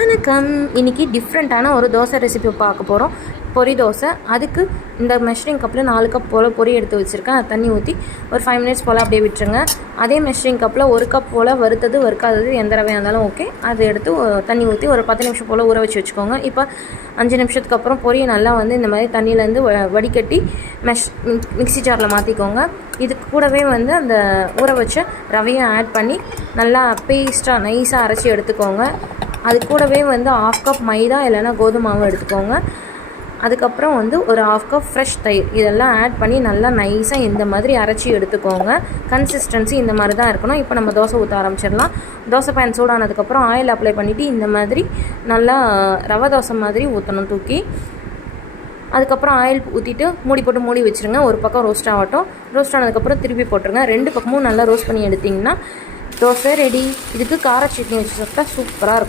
வணக்கம். இன்றைக்கி டிஃப்ரெண்ட்டான ஒரு தோசை ரெசிபி பார்க்க போகிறோம். பொரி தோசை. அதுக்கு இந்த மெஷரிங் கப்பில் 4 கப் போல் பொரி எடுத்து வச்சுருக்கேன். அது தண்ணி ஊற்றி ஒரு 5 மினிட்ஸ் போல் அப்படியே விட்டுருங்க. அதே மெஷரிங் கப்பில் 1 கப் போல் வறுத்தது வறுக்காதது எந்த ரவையாக இருந்தாலும் ஓகே, அதை எடுத்து தண்ணி ஊற்றி ஒரு 10 நிமிஷம் போல் ஊற வச்சு வச்சுக்கோங்க. இப்போ 5 நிமிஷத்துக்கு அப்புறம் பொரியை நல்லா இந்த மாதிரி தண்ணியிலேருந்து வடிகட்டி மிக்ஸி ஜாரில் மாற்றிக்கோங்க. இதுக்கு கூடவே அந்த ஊற வச்ச ரவையை ஆட் பண்ணி நல்லா பேஸ்ட்டாக நைஸாக அரைச்சி எடுத்துக்கோங்க. அது கூடவே 1/2 கப் மைதா இல்லைன்னா கோதுமை மாவு எடுத்துக்கோங்க. அதுக்கப்புறம் ஒரு 1/2 கப் ஃப்ரெஷ் தயிர் இதெல்லாம் ஆட் பண்ணி நல்லா நைஸாக இந்த மாதிரி அரைச்சி எடுத்துக்கோங்க. கன்சிஸ்டன்சி இந்த மாதிரி தான் இருக்கணும். இப்போ நம்ம தோசை ஊற்ற ஆரம்பிச்சிடலாம். தோசை பேன் சூடானதுக்கப்புறம் ஆயில் அப்ளை பண்ணிவிட்டு இந்த மாதிரி நல்லா ரவை தோசை மாதிரி ஊற்றணும் தூக்கி. அதுக்கப்புறம் ஆயில் ஊற்றிட்டு மூடி போட்டு மூடி வச்சுருங்க. ஒரு பக்கம் ரோஸ்ட் ஆகட்டும். ரோஸ்ட் ஆனதுக்கப்புறம் திருப்பி போட்டுருங்க. 2 பக்கமும் நல்லா ரோஸ்ட் பண்ணி எடுத்திங்கன்னா தோசை ரெடி. இதுக்கு கார சட்னி வச்சு சாப்பிட்டா சூப்பராக இருக்கும்.